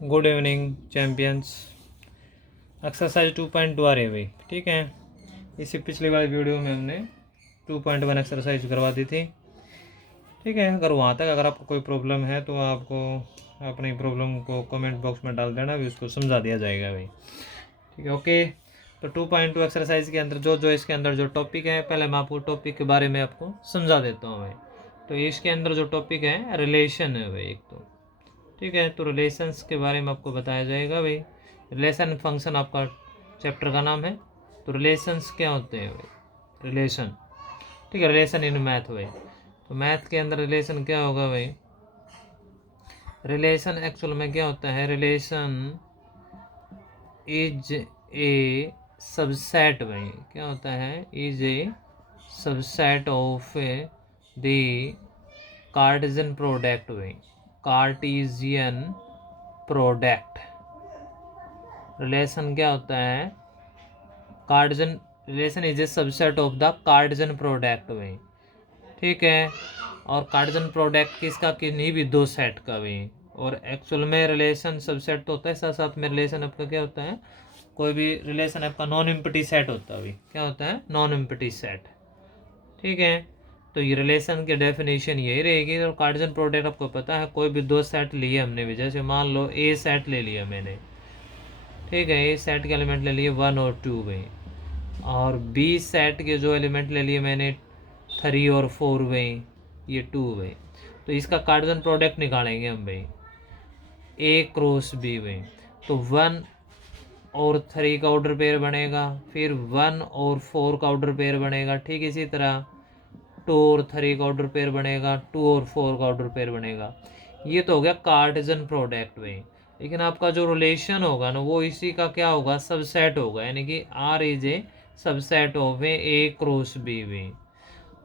Good evening champions. Exercise 2.2 आ रही है भाई, ठीक है। इसी पिछली वाली वीडियो में हमने 2.1 एक्सरसाइज करवा दी थी, ठीक है। अगर वहाँ तक अगर आपको कोई प्रॉब्लम है तो आपको अपनी प्रॉब्लम को कमेंट बॉक्स में डाल देना, भी उसको समझा दिया जाएगा भाई, ठीक है। ओके, तो 2.2 एक्सरसाइज के अंदर जो इसके अंदर जो टॉपिक है, पहले मैं आपको टॉपिक के बारे में आपको समझा देता हूँ भाई। तो इसके अंदर जो टॉपिक है रिलेशन है भाई, एक तो ठीक है। तो रिलेशंस के बारे में आपको बताया जाएगा भाई। रिलेशन फंक्शन आपका चैप्टर का नाम है। तो रिलेशंस क्या होते हैं भाई, रिलेशन, ठीक है। रिलेशन इन मैथ भाई, तो मैथ के अंदर रिलेशन क्या होगा भाई, रिलेशन एक्चुअल में क्या होता है, रिलेशन इज ए सबसेट भाई, क्या होता है, is a subset of the Cartesian product भाई, कार्टेशियन प्रोडक्ट। रिलेशन क्या होता है, Cartesian relation is a subset of the Cartesian product भाई, ठीक है। और कार्टेशियन प्रोडक्ट किसका, किन्हीं भी दो सेट का भी। और एक्चुअल में रिलेशन सबसेट तो होता है, साथ साथ में रिलेशन आपका क्या होता है, कोई भी रिलेशन आपका नॉन एम्प्टी सेट होता है भाई, क्या होता है, नॉन एम्प्टी सेट, ठीक है। तो ये रिलेशन की डेफिनेशन यही रहेगी। और कार्टेशियन प्रोडक्ट आपको पता है, कोई भी दो सेट लिए हमने भी, जैसे मान लो ए सेट ले लिया मैंने, ठीक है। ए सेट के एलिमेंट ले लिए 1 और 2 में, और बी सेट के जो एलिमेंट ले लिए मैंने 3 और 4 में, ये 2 में। तो इसका कार्टेशियन प्रोडक्ट निकालेंगे हम भाई, ए क्रॉस बी में। तो 1 और 3 का ऑर्डर पेयर बनेगा, फिर 1 और 4 का ऑर्डर पेयर बनेगा, ठीक इसी तरह 2 और 3 का ऑर्डर पेयर बनेगा, 2 और 4 का ऑर्डर पेयर बनेगा। ये तो हो गया कार्टेशियन प्रोडक्ट में। लेकिन आपका जो रिलेशन होगा ना, वो इसी का क्या होगा, सबसेट होगा, यानी कि R is a subset of A cross B में।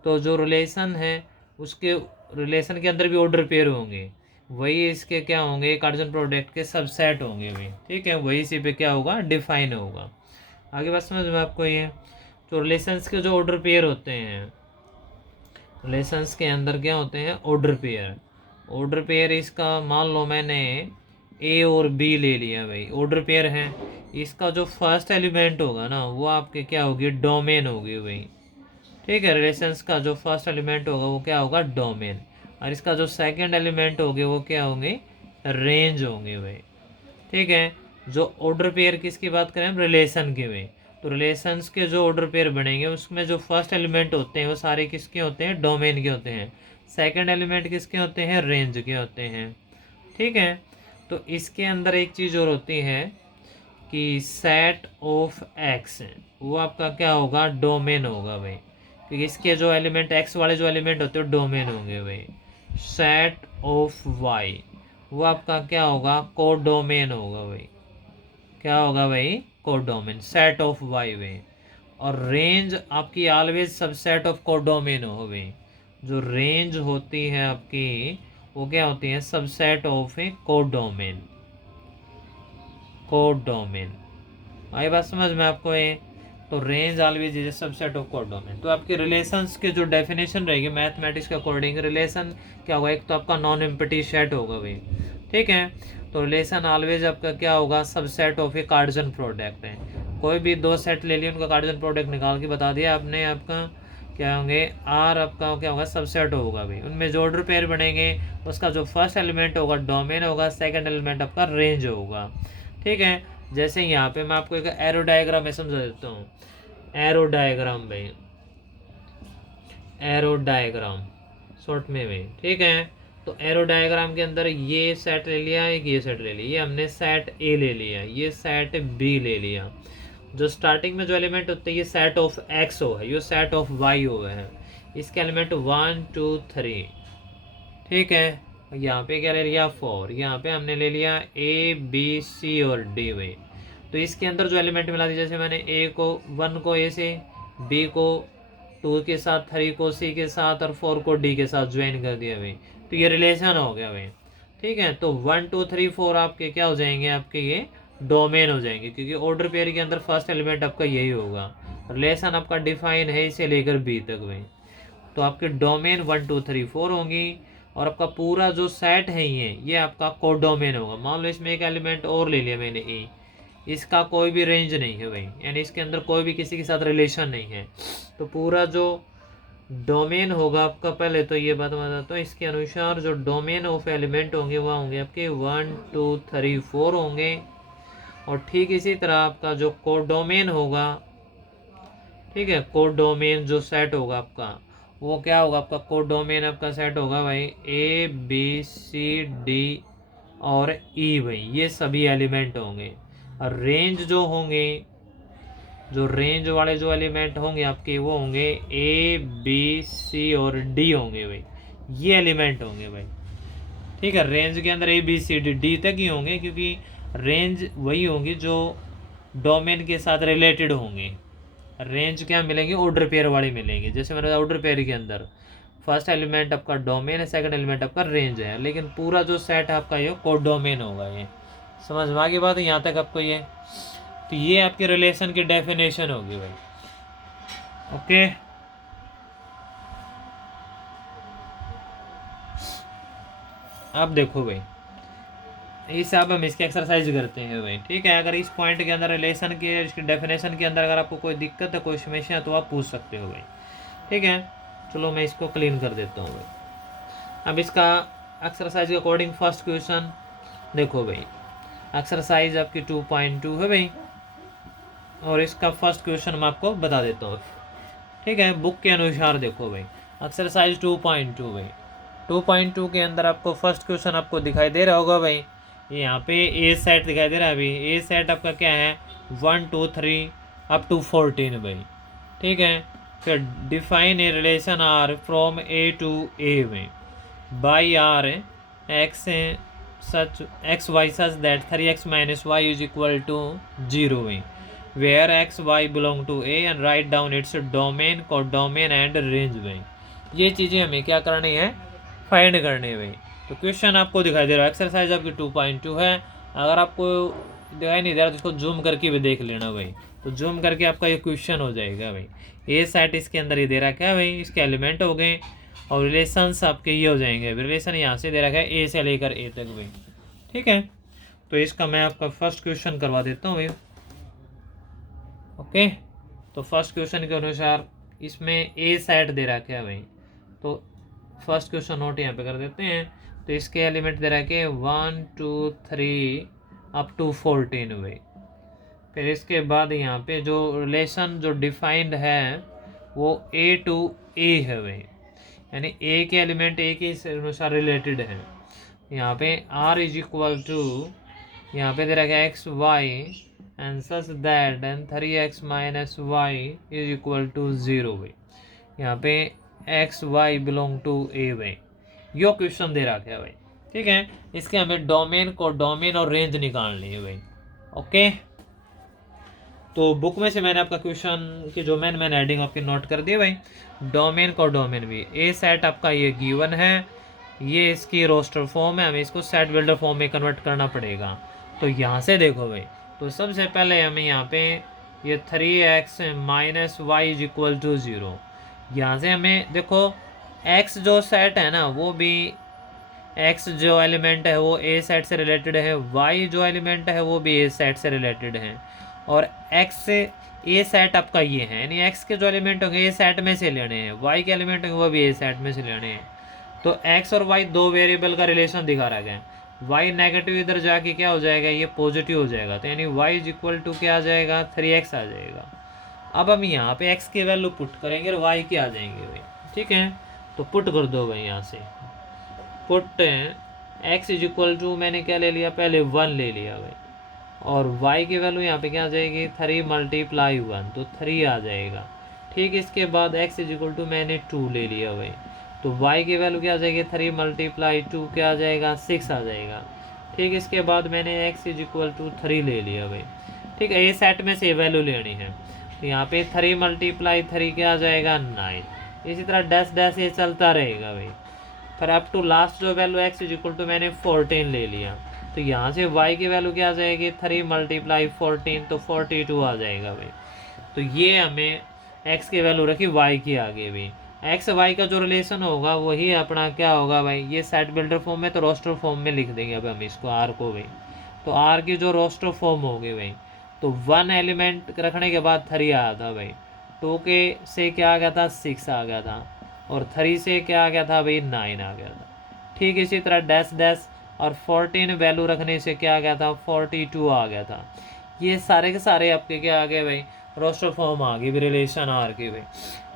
तो जो रिलेशन है उसके रिलेशन के अंदर भी ऑर्डर पेयर होंगे, वही इसके क्या होंगे, कार्टेशियन प्रोडक्ट के सबसेट होंगे भी, ठीक है। वही इसी पे क्या होगा, डिफाइन होगा। आगे बात समझ में आपको ये। तो रिलेशंस के जो ऑर्डर पेयर होते हैं, रिलेशंस के अंदर क्या होते हैं, ऑर्डर पेयर। ऑर्डर पेयर इसका मान लो मैंने ए और बी ले लिया भाई, ऑर्डर पेयर है। इसका जो फर्स्ट एलिमेंट होगा ना, वो आपके क्या होगी, डोमेन होगी भाई, ठीक है। रिलेशंस का जो फर्स्ट एलिमेंट होगा वो क्या होगा, डोमेन। और इसका जो सेकंड एलिमेंट होंगे वो क्या होंगे, रेंज होंगे भाई, ठीक है। जो ऑर्डर पेयर किसकी बात करें, रिलेशन की भाई। तो रिलेशंस के जो ऑर्डर पेयर बनेंगे उसमें जो फर्स्ट एलिमेंट होते हैं वो सारे किसके होते हैं, डोमेन के होते हैं। सेकंड एलिमेंट किसके होते हैं, रेंज के होते हैं, ठीक है। तो इसके अंदर एक चीज़ और होती है कि सेट ऑफ एक्स, वो आपका क्या होगा, डोमेन होगा भाई, क्योंकि इसके जो एलिमेंट एक्स वाले जो एलिमेंट होते हैं डोमेन होंगे भाई। सेट ऑफ वाई, वो आपका क्या होगा, कोडोमेन होगा भाई, क्या होगा भाई, कोडोमेन, सेट ऑफ वाई भाई। और रेंज आपकी ऑलवेज सबसेट ऑफ कोडोमेन हो भाई। जो रेंज होती है आपकी वो क्या होती है, subset of a codomain, codomain. आई बात समझ में आपको ये। तो range always is subset of codomain. तो आपके रिलेशंस के जो डेफिनेशन रहेगी मैथमेटिक्स के अकॉर्डिंग, रिलेशन क्या होगा, एक तो आपका नॉन एम्प्टी सेट होगा भाई, ठीक है। तो रिलेशन ऑलवेज आपका क्या होगा, subset of A Cartesian product है। कोई भी दो सेट ले लिए, उनका कार्टेशियन प्रोडक्ट निकाल के बता दिया आपने, आपका क्या होंगे, आर आपका क्या होगा, सबसेट होगा भाई। उनमें जो ऑर्डर पेयर बनेंगे उसका जो फर्स्ट एलिमेंट होगा डोमेन होगा, सेकंड एलिमेंट आपका रेंज होगा, ठीक है। जैसे यहाँ पे मैं आपको एक एरो डायग्राम में समझा देता हूँ। एरो डायग्राम भाई, एरो डायग्राम शॉर्ट में भाई, ठीक है। तो एरो डायग्राम के अंदर ये सेट ले लिया, एक ये सेट ले लिया, ये हमने सेट ए ले लिया, ये सेट बी ले लिया। जो स्टार्टिंग में जो एलिमेंट होते हैं ये सेट ऑफ एक्स हो है, ये सेट ऑफ वाई हो है, इसके एलिमेंट 1 2 3, ठीक है। यहाँ पे क्या ले लिया, 4, यहाँ पे हमने ले लिया ए बी सी और डी भाई। तो इसके अंदर जो एलिमेंट मिला दी, जैसे मैंने ए को 1 को ए से, बी को 2 के साथ, 3 को सी के साथ और 4 को डी के साथ ज्वाइन कर दिया भाई। तो ये रिलेशन हो गया भाई, ठीक है। तो 1 2 3 4 आपके क्या हो जाएंगे, आपके ये डोमेन हो जाएंगे, क्योंकि ऑर्डर पेयर के अंदर फर्स्ट एलिमेंट आपका यही होगा। रिलेशन आपका डिफाइन है इसे लेकर बी तक भाई। तो आपके डोमेन 1 2 3 4 होंगी। और आपका पूरा जो सेट है ये आपका कोडोमेन होगा। मान लो इसमें एक एलिमेंट और ले लिया मैंने ए, इसका कोई भी रेंज नहीं है भाई, यानी इसके अंदर कोई भी किसी के साथ रिलेशन नहीं है, तो पूरा जो डोमेन होगा आपका, पहले तो ये बात बताता हूँ, इसके अनुसार जो डोमेन ऑफ एलिमेंट होंगे वह होंगे आपके 1 2 3 4 होंगे। और ठीक इसी तरह आपका जो कोडोमेन होगा, ठीक है, कोडोमेन जो सेट होगा आपका वो क्या होगा, आपका कोडोमेन आपका सेट होगा भाई ए बी सी डी और ई भाई, ये सभी एलिमेंट होंगे। और रेंज जो होंगे, जो रेंज वाले जो एलिमेंट होंगे आपके वो होंगे ए बी सी और डी होंगे भाई, ये एलिमेंट होंगे भाई। ठीक है, रेंज के अंदर A B C D D तक ही होंगे, क्योंकि रेंज वही होंगी जो डोमेन के साथ रिलेटेड होंगे। रेंज क्या मिलेंगे, ऑर्डर पेयर वाली मिलेंगे। जैसे मैंने ऑर्डर पेयर के अंदर फर्स्ट एलिमेंट आपका डोमेन है, सेकंड एलिमेंट आपका रेंज है, लेकिन पूरा जो सेट है आपका ये कोडोमेन होगा। ये समझ में आ गई बात, यहाँ तक आपको ये, तो ये आपके रिलेशन की डेफिनेशन होगी भाई। ओके, अब देखो भाई, इस अब हम इसकी एक्सरसाइज करते हैं भाई। ठीक है, अगर इस पॉइंट के अंदर रिलेशन के, इसकी डेफिनेशन के अंदर अगर आपको कोई दिक्कत है, कोई समस्या है, तो आप पूछ सकते हो भाई। ठीक है, चलो मैं इसको क्लीन कर देता हूँ भाई। अब इसका एक्सरसाइज के अकॉर्डिंग फर्स्ट क्वेश्चन देखो भाई, एक्सरसाइज आपकी 2.2 है भाई, और इसका फर्स्ट क्वेश्चन मैं आपको बता देता हूँ। ठीक है, बुक के अनुसार देखो भाई, एक्सरसाइज 2.2 भाई, 2.2 के अंदर आपको फर्स्ट क्वेश्चन आपको दिखाई दे रहा होगा भाई, यहाँ पे ए सेट दिखाई दे रहा है अभी। ए सेट आपका क्या है, 1 2 3 अप टू 14 भाई। ठीक है, फिर define a relation R from A to A में by R X such X Y such that 3x minus Y is equal to 0 में, where X Y belong to A and write down its domain, codomain and range में। ये चीज़ें हमें क्या करनी है, find करनी है भाई। तो क्वेश्चन आपको दिखाई दे रहा है, एक्सरसाइज आपकी 2.2 है। अगर आपको दिखाई नहीं दे रहा तो इसको जूम करके भी देख लेना भाई, तो जूम करके आपका ये क्वेश्चन हो जाएगा भाई। ए सेट इसके अंदर ये दे रखा है भाई, इसके एलिमेंट हो गए, और रिलेशंस आपके ये हो जाएंगे। रिलेशन यहाँ से दे रखा है ए से लेकर ए तक भाई। ठीक है, तो इसका मैं आपका फर्स्ट क्वेश्चन करवा देता हूँ भाई। ओके, तो फर्स्ट क्वेश्चन के अनुसार इसमें ए सेट दे रखा है भाई, तो फर्स्ट क्वेश्चन नोट यहाँ पे कर देते हैं। तो इसके एलिमेंट दे रखे हैं 1 2 3 अप टू 14 भाई। फिर इसके बाद यहाँ पे जो रिलेशन जो डिफाइंड है वो ए टू ए है भाई, यानी ए के एलिमेंट ए के अनुसार रिलेटेड है। यहाँ पे आर इज इक्वल टू, यहाँ पे दे रखा है x y and such that and 3x minus Y is equal to 0 भाई। यहाँ पे x Y belong to A भाई, यो क्वेश्चन दे रखा है भाई। ठीक है, इसके हमें डोमेन को डोमेन और रेंज निकालनी है भाई। ओके, तो बुक में से मैंने आपका क्वेश्चन की जो मैंने हेडिंग आपकी नोट कर दी भाई। डोमेन को डोमेन भी, ए सेट आपका ये गिवन है, ये इसकी रोस्टर फॉर्म है, हमें इसको सेट बिल्डर फॉर्म में कन्वर्ट करना पड़ेगा। तो यहाँ से देखो भाई, तो सबसे पहले हमें यहाँ पे ये 3x minus Y is equal to 0, यहाँ से हमें देखो x जो सेट है ना वो भी, x जो एलिमेंट है वो a सेट से रिलेटेड है, y जो एलिमेंट है वो भी a सेट से रिलेटेड है, और x से a सेट आपका ये है, यानी x के जो एलिमेंट होंगे a सेट में से लेने हैं, y के एलिमेंट होंगे वो भी a सेट में से लेने हैं। तो x और y दो वेरिएबल का रिलेशन दिखा रहा है, y नेगेटिव इधर जाके क्या हो जाएगा, ये पॉजिटिव हो जाएगा, तो यानी y इज इक्वल टू क्या आ जाएगा, 3x आ जाएगा। अब हम यहाँ पे x की वैल्यू पुट करेंगे और y के आ जाएंगे भाई। ठीक है, तो पुट कर दो भाई, यहाँ से put x is equal to मैंने क्या ले लिया, पहले 1 ले लिया भाई, और y की वैल्यू यहाँ पे क्या आ जाएगी, 3 मल्टीप्लाई 1, तो 3 आ जाएगा। ठीक, इसके बाद x इज इक्वल टू मैंने 2 ले लिया भाई, तो y की वैल्यू क्या आ जाएगी, 3 मल्टीप्लाई 2 क्या आ जाएगा, 6 आ जाएगा। ठीक, इसके बाद मैंने x इज इक्वल टू 3 ले लिया भाई। ठीक है, ये सेट में से वैल्यू लेनी है, तो यहाँ पे 3 मल्टीप्लाई 3 क्या आ जाएगा, 9। इसी तरह डैश डैश ये चलता रहेगा भाई, फिर अप टू लास्ट जो value x is equal to मैंने 14 ले लिया, तो यहाँ से y की वैल्यू क्या आ जाएगी, 3 मल्टीप्लाई 14, तो 42 आ जाएगा भाई। तो ये हमें x की वैल्यू रखी y की आगे भी, एक्स वाई का जो रिलेशन होगा वही अपना क्या होगा भाई, ये सेट बिल्डर फॉर्म में तो रोस्टर फॉर्म में लिख देंगे अब हम इसको आर को भाई। तो आर की जो रोस्टर फॉर्म होगी भाई, तो 1 एलिमेंट रखने के बाद 3 आया था भाई, 2 के से क्या आ गया था 6 आ गया था, और 3 से क्या आ गया था भाई 9 आ गया था। ठीक इसी तरह डैश डैश और 14 वैल्यू रखने से क्या आ गया था 42 आ गया था। ये सारे के सारे आपके क्या आ गए भाई, रोस्टर फॉर्म आ गई रिलेशन आर की भाई।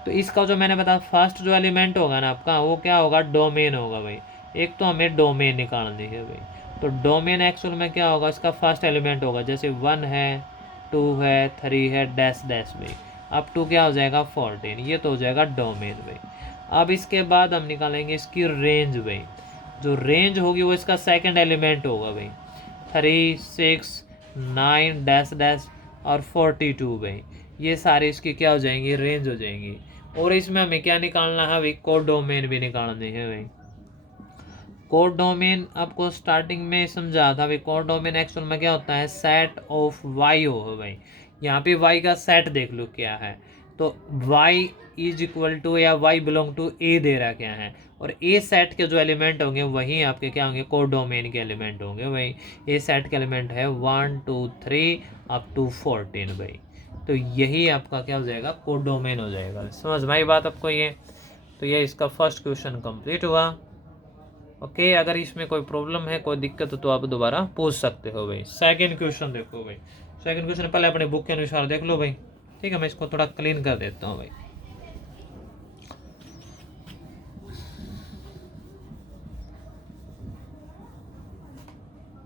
तो इसका जो मैंने बताया फर्स्ट जो एलिमेंट होगा ना आपका वो क्या होगा, डोमेन होगा भाई। एक तो हमें डोमेन निकालनी है भाई, तो डोमेन एक्चुअल में क्या होगा, इसका फर्स्ट एलिमेंट होगा, जैसे 1 है 2 है 3 है डैश डैश भाई, अब 2 क्या हो जाएगा 14, ये तो हो जाएगा डोमेन भाई। अब इसके बाद हम निकालेंगे इसकी रेंज भाई, जो रेंज होगी वो इसका सेकंड एलिमेंट होगा भाई, 3 6 9 डैश डैश और 42 भाई, ये सारे इसकी क्या हो जाएंगी, रेंज हो जाएंगी। और इसमें हमें क्या निकालना है भाई, कोड डोमेन भी निकालने हैं भाई। कोड डोमेन आपको स्टार्टिंग में समझा था भाई, कोड डोमेन एक्चुअल में क्या होता है, सेट ऑफ वाई हो भाई। यहाँ पे वाई का सेट देख लो क्या है, तो वाई इज इक्वल टू या वाई बिलोंग टू ए दे रहा क्या है, और ए सेट के जो एलिमेंट होंगे वही आपके क्या होंगे, कोड डोमेन के एलिमेंट होंगे भाई। ए सेट के एलिमेंट है 1 2 3 अप टू 14 भाई। तो यही आपका क्या हो जाएगा, कोड डोमेन हो जाएगा। समझ में आई बात आपको ये। तो ये इसका फर्स्ट क्वेश्चन कंप्लीट हुआ। ओके, अगर इसमें कोई प्रॉब्लम है कोई दिक्कत हो तो आप दोबारा पूछ सकते हो भाई। सेकंड क्वेश्चन देखो भाई, सेकंड क्वेश्चन पहले अपने बुक के अनुसार देख लो भाई। ठीक है, मैं इसको थोड़ा क्लीन कर देता हूँ भाई।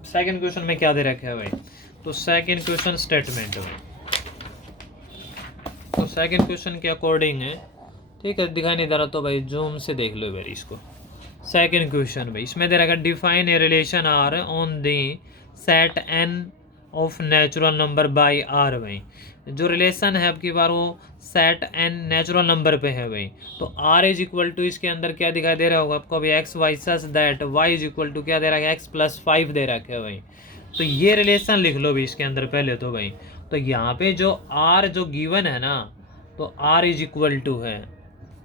सेकंड क्वेश्चन में क्या दे रखा है भाई, तो सेकंड क्वेश्चन स्टेटमेंट है भाई। तो सेकंड क्वेश्चन के अकॉर्डिंग है, ठीक है, दिखाई नहीं दे रहा तो भाई जूम से देख लो भाई इसको। सेकंड क्वेश्चन भाई, इसमें दे रखा define a relation R on the set N of natural number by R भाई। जो रिलेशन है आपकी बार वो सेट एन नेचुरल नंबर पे है भाई। तो आर इज इक्वल टू इसके अंदर क्या दिखाई दे रहा होगा आपको अभी, x Y such that y is equal to क्या दे रहा है, एक्स प्लस 5 दे रखा है भाई। तो ये रिलेशन लिख लो भाई इसके अंदर पहले तो भाई। तो यहाँ पे जो आर जो गिवन है ना, तो आर इज इक्वल टू है,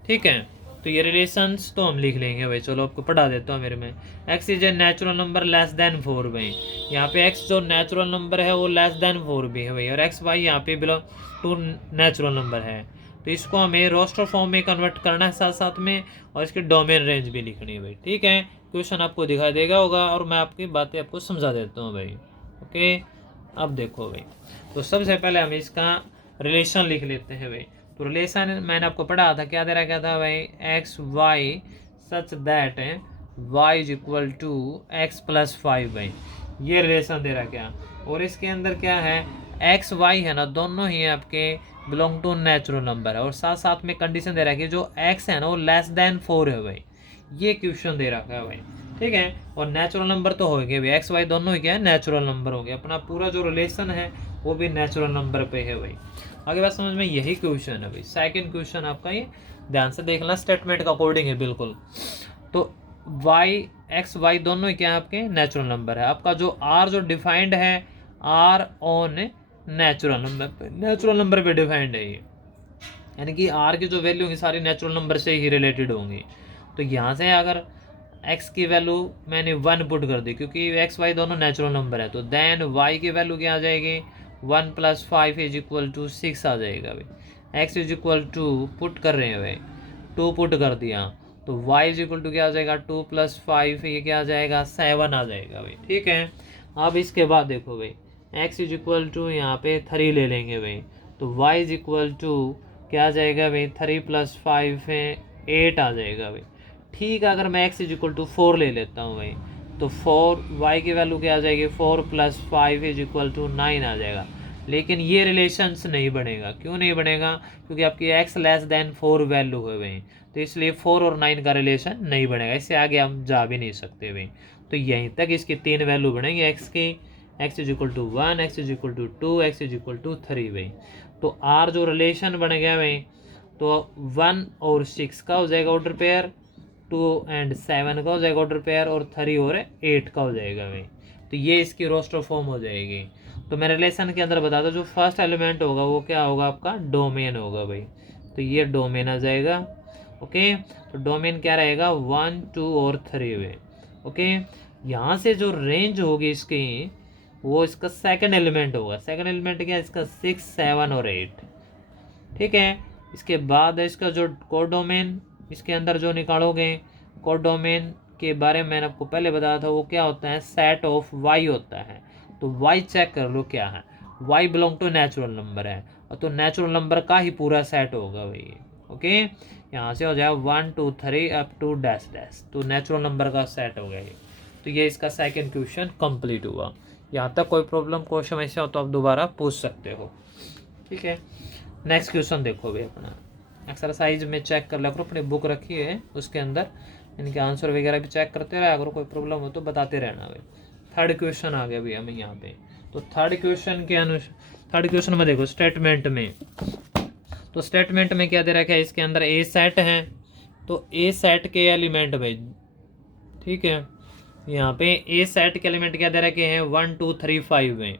ठीक है। तो ये रिलेशंस तो हम लिख लेंगे भाई, चलो आपको पढ़ा देता हूँ मेरे में। X is a natural number less than 4 भाई, यहाँ पे एक्स जो नेचुरल नंबर है वो लेस देन 4 भी है भाई, और एक्स वाई यहाँ पे बिलोंग टू नेचुरल नंबर है। तो इसको हमें रोस्टर फॉर्म में कन्वर्ट करना है साथ साथ में, और इसकी डोमेन रेंज भी लिखनी है भाई। ठीक है, क्वेश्चन आपको दिखाई देगा होगा और मैं आपकी बातें आपको समझा देता हूँ भाई। ओके, अब देखो भाई, तो सबसे पहले हम इसका रिलेशन लिख लेते हैं भाई। तो रिलेशन मैंने आपको पढ़ा था, क्या दे रहा क्या था भाई, x Y such that y is equal to x plus 5 भाई, ये रिलेशन दे रहा क्या। और इसके अंदर क्या है, एक्स वाई है ना, दोनों ही आपके बिलोंग टू नेचुरल नंबर है, और साथ साथ में कंडीशन दे रहा है कि जो एक्स है ना वो लेस देन 4 है भाई। ये क्वेश्चन दे रखा है भाई, ठीक है। और नेचुरल नंबर तो हो गए भाई, एक्स वाई दोनों ही क्या है, नेचुरल नंबर हो गया। अपना पूरा जो रिलेशन है वो भी नेचुरल नंबर पे है भाई। आगे बात समझ में, यही क्वेश्चन है भाई। सेकंड क्वेश्चन आपका ये ध्यान से देखना, स्टेटमेंट का अकॉर्डिंग है बिल्कुल। तो वाई एक्स वाई दोनों ही क्या है आपके नेचुरल नंबर है। आपका जो आर जो डिफाइंड है, आर ऑन नेचुरल नंबर पे, नेचुरल नंबर पे डिफाइंड है ये, यानी कि आर की जो वैल्यू होंगी सारी नेचुरल नंबर से ही रिलेटेड होंगी। तो यहाँ से अगर एक्स की वैल्यू मैंने 1 पुट कर दी, क्योंकि एक्स वाई दोनों नेचुरल नंबर है, तो देन वाई की वैल्यू क्या आ जाएगी, 1 + 5 इज इक्वल टू 6 आ जाएगा भाई। X is equal to put कर रहे हैं भाई, 2 पुट कर दिया, तो वाई इज इक्वल टू क्या आ जाएगा, 2 + 5 ये क्या आ जाएगा, 7 आ जाएगा भाई। ठीक है, अब इसके बाद देखो भाई, एक्स इज इक्वल टू यहाँ पे 3 ले लेंगे भाई, तो वाई इज इक्वल टू क्या आ जाएगा भाई, 3 + 5 है 8 आ जाएगा भाई। ठीक है, अगर मैं एक्स इज इक्वल टू 4 ले लेता हूँ भाई, तो 4 वाई की वैल्यू क्या आ जाएगी, 4 + 5 इज इक्वल टू 9 आ जाएगा। लेकिन ये रिलेशंस नहीं बनेगा, क्यों नहीं बनेगा, क्योंकि आपकी एक्स लेस देन 4 वैल्यू है भाई, तो इसलिए 4 और 9 का रिलेशन नहीं बनेगा। इससे आगे हम जा भी नहीं सकते भाई। तो यहीं तक इसकी 3 वैल्यू बनेंगी एक्स की, x is equal to 1, x is equal to 2, x is equal to 3 भाई। तो आर जो रिलेशन बन गया भाई, तो 1 और 6 का हो जाएगा ऑर्डर पेयर, 2 और 7 का हो जाएगा ऑर्डर पेयर, और 3 और 8 का हो जाएगा भाई। तो ये इसकी रोस्टर फॉर्म हो जाएगी। तो मैं रिलेशन के अंदर बता दूं, जो फर्स्ट एलिमेंट होगा वो क्या होगा, आपका डोमेन होगा भाई। तो ये डोमेन आ जाएगा, ओके, तो डोमेन क्या रहेगा 1 2 और 3 में। ओके, यहाँ से जो रेंज होगी इसकी वो इसका सेकंड एलिमेंट होगा। सेकंड एलिमेंट क्या है इसका 6 7 और 8। ठीक है, इसके बाद इसका जो कोड डोमेन इसके अंदर जो निकालोगे, कोड डोमेन के बारे में मैंने आपको पहले बताया था, वो क्या होता है सेट ऑफ वाई होता है। तो वाई चेक कर लो क्या है, y belong to natural number है, और तो नेचुरल नंबर का ही पूरा सेट होगा भाई। ओके, यहाँ से हो जाएगा 1 2 3 अप टू डैश डैश, तो नेचुरल नंबर का सेट हो गया ये। तो ये इसका सेकंड क्वेश्चन कंप्लीट हुआ। यहाँ तक कोई प्रॉब्लम क्वेश्चन ऐसा हो तो आप दोबारा पूछ सकते हो। ठीक है, नेक्स्ट क्वेश्चन देखो भाई अपना एक्सरसाइज में चेक कर लिया करो, अपनी बुक रखी है उसके अंदर इनके आंसर वगैरह भी चेक करते रहे, अगर कोई प्रॉब्लम हो तो बताते रहना भाई। थर्ड क्वेश्चन आ गया भाई हमें यहाँ पे। तो थर्ड क्वेश्चन में देखो स्टेटमेंट में, तो स्टेटमेंट में क्या दे रखा है इसके अंदर ए सेट है, तो ए सेट के एलिमेंट भाई, ठीक है, यहाँ पे ए सेट के एलिमेंट क्या दे रखे हैं 1 2 3 5 में,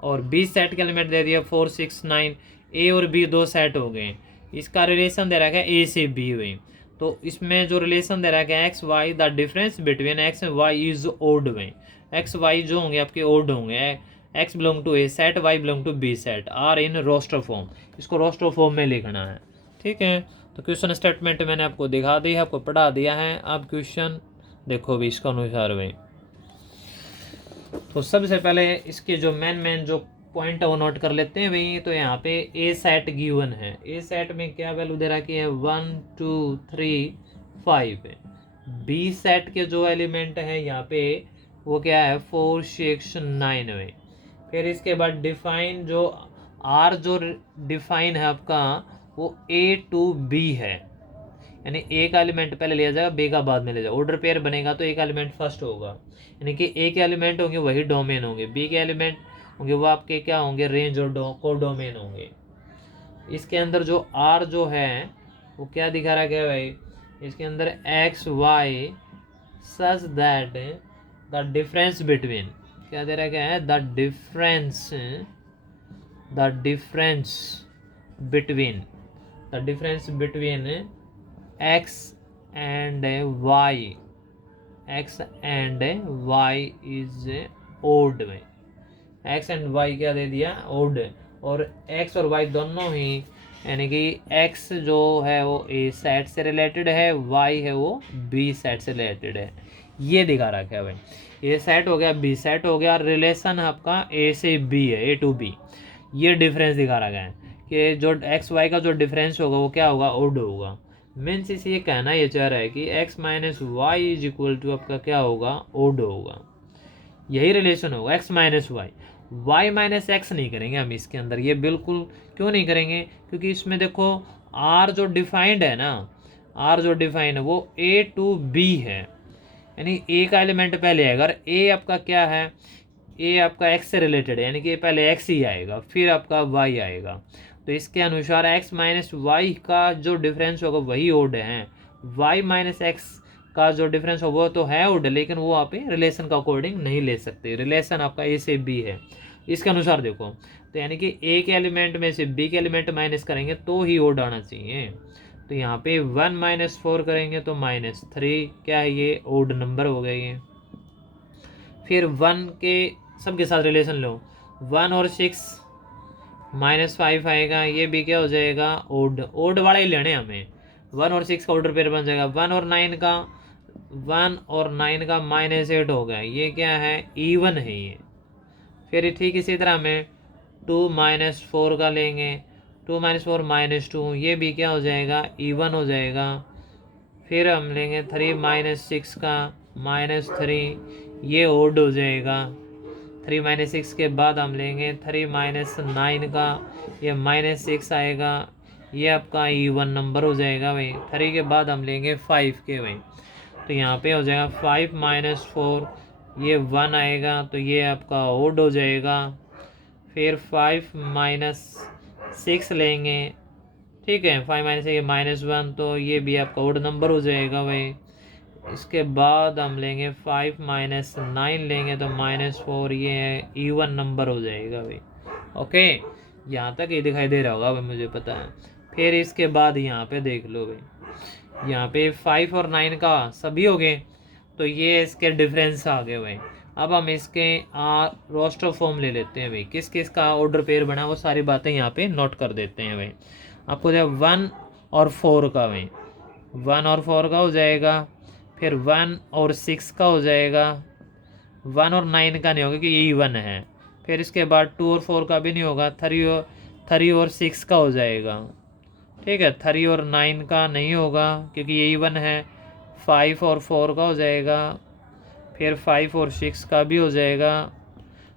और बी सेट के एलिमेंट दे दिया 4 6 9। ए और बी दो सेट हो गए, इसका रिलेशन दे रखा है ए से बी में। तो इसमें जो रिलेशन दे रखा है x y the difference between x and y is odd में, एक्स वाई जो होंगे आपके ओड होंगे, x belong to A set y belong to B set R in roster form, इसको रोस्टर फॉर्म में लिखना है। ठीक है, तो क्वेश्चन स्टेटमेंट मैंने आपको दिखा दिया, आपको पढ़ा दिया है। अब क्वेश्चन देखो भी इसका अनुसार भाई। तो सबसे पहले इसके जो मेन जो पॉइंट है वो नोट कर लेते हैं भाई। तो यहाँ पे ए सेट गिवन है, ए सेट में क्या वैल्यू दे रखी है 1 2 3 5 है। बी सेट के जो एलिमेंट है यहाँ पे वो क्या है 4 6 9 में। फिर इसके बाद डिफाइन जो आर जो डिफाइन है आपका वो ए टू बी है, यानी ए का एलिमेंट पहले लिया जाएगा बी का बाद में ले जाएगा, ऑर्डर पेयर बनेगा तो ए का एलिमेंट फर्स्ट होगा, यानी कि ए के एलिमेंट होंगे वही डोमेन होंगे, बी के एलिमेंट होंगे वो आपके क्या होंगे रेंज और को डोमेन होंगे। इसके अंदर जो आर जो है वो क्या दिखा रहा है भाई, इसके अंदर x Y such that the difference between क्या दे रहा है the difference between x and y, x and y is odd में, x and y क्या दे दिया odd, और x और y दोनों ही यानी कि x जो है वो a सेट से रिलेटेड है, y है वो b सेट से रिलेटेड है, ये दिखा रखा है भाई। a सेट हो गया b सेट हो गया, रिलेशन आपका a से b है, a टू b, ये डिफरेंस दिखा रखा है कि जो एक्स वाई का जो डिफरेंस होगा वो क्या होगा ओड होगा। मीन्स इसे ये कहना ये चाह रहा है कि x minus Y is equal to आपका क्या होगा ओड होगा, यही रिलेशन होगा x minus y. Y minus x नहीं करेंगे हम इसके अंदर, ये बिल्कुल क्यों नहीं करेंगे, क्योंकि इसमें देखो r जो डिफाइंड है ना, r जो डिफाइंड है वो a टू b है, यानी a का एलिमेंट पहले है। अगर a आपका क्या है, a आपका x से रिलेटेड है, यानी कि पहले x ही आएगा फिर आपका y आएगा। तो इसके अनुसार x माइनस वाई का जो डिफरेंस होगा वही ओड है, y माइनस एक्स का जो डिफरेंस होगा वो तो है ओड, लेकिन वो आप रिलेशन का अकॉर्डिंग नहीं ले सकते, रिलेशन आपका a से b है। इसके अनुसार देखो तो यानी कि a के एलिमेंट में से b के एलिमेंट माइनस करेंगे तो ही ओड आना चाहिए। तो यहाँ पे 1 माइनस 4 करेंगे तो -3 क्या है ये ओड नंबर हो गए ये। फिर 1 के सबके साथ रिलेशन लो, 1 और 6 -5 आएगा, ये भी क्या हो जाएगा ओड, ओड वाला ही लेने हमें। 1 और 6 का ऑर्डर पेयर बन जाएगा, 1 और 9 का -8 हो गया, ये क्या है इवन है ये। फिर ठीक इसी तरह हमें 2 माइनस 4 का लेंगे, 2 माइनस 4 -2, ये भी क्या हो जाएगा इवन हो जाएगा। फिर हम लेंगे 3 माइनस 6 का -3, ये ओड हो जाएगा। 3 माइनस 6 के बाद हम लेंगे 3 माइनस 9 का, ये -6 आएगा, ये आपका इवन नंबर हो जाएगा भाई। 3 के बाद हम लेंगे 5 के भाई, तो यहाँ पे हो जाएगा 5 माइनस 4, ये 1 आएगा, तो ये आपका ओड हो जाएगा। फिर 5 माइनस 6 लेंगे, ठीक है, 5 माइनस ये -1, तो ये भी आपका ओड नंबर हो जाएगा भाई। इसके बाद हम लेंगे 5 माइनस 9 लेंगे तो -4, ये इवन नंबर हो जाएगा भाई। ओके, यहाँ तक ये दिखाई दे रहा होगा भाई मुझे पता है। फिर इसके बाद यहाँ पे देख लो भाई, यहाँ पे 5 और 9 का सभी हो गए, तो ये इसके डिफरेंस आ गए भाई। अब हम इसके रोस्टर फॉर्म ले लेते हैं भाई, किस किस का ऑर्डर पेयर बना वो सारी बातें यहाँ पे नोट कर देते हैं भाई। आपको जो 1 और 4 का भाई, 1 और 4 का हो जाएगा, फिर 1 और 6 का हो जाएगा, 1 और 9 का नहीं होगा क्योंकि यही 1 है, फिर इसके बाद 2 और 4 का भी नहीं होगा, 3 और 6 का हो जाएगा, ठीक है। 3 और 9 का नहीं होगा क्योंकि यही 1 है, 5 और 4 का हो जाएगा, फिर 5 और 6 का भी हो जाएगा,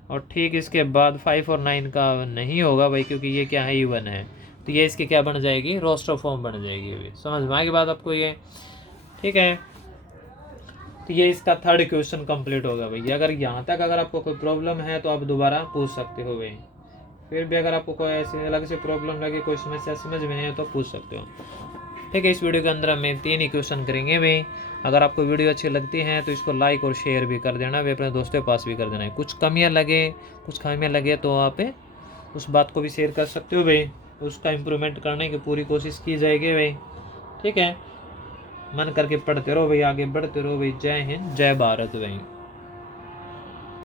और ठीक इसके बाद 5 और 9 का नहीं होगा भाई क्योंकि ये क्या है, E1 है, तो ये इसकी क्या बन जाएगी, रोस्टर फॉर्म बन जाएगी भाई। समझ में आएगी बात आपको ये, ठीक है। तो ये इसका थर्ड क्वेश्चन कंप्लीट होगा भाई। अगर यहाँ तक अगर आपको कोई प्रॉब्लम है तो आप दोबारा पूछ सकते हो भाई, फिर भी अगर आपको कोई ऐसी अलग से प्रॉब्लम लगे, कोई समस्या समझ में नहीं है तो पूछ सकते हो, ठीक है। इस वीडियो के अंदर हमें 3 ही क्वेश्चन करेंगे भाई। अगर आपको वीडियो अच्छी लगती है तो इसको लाइक और शेयर भी कर देना भाई, अपने दोस्तों के पास भी कर देना है। कुछ कमियां लगे, कुछ खामियां लगे तो आप उस बात को भी शेयर कर सकते हो भाई, उसका इम्प्रूवमेंट करने की पूरी कोशिश की जाएगी भाई, ठीक है। मन करके पढ़ते रहो भाई, आगे बढ़ते रहो भाई। जय हिंद, जय भारत भाई।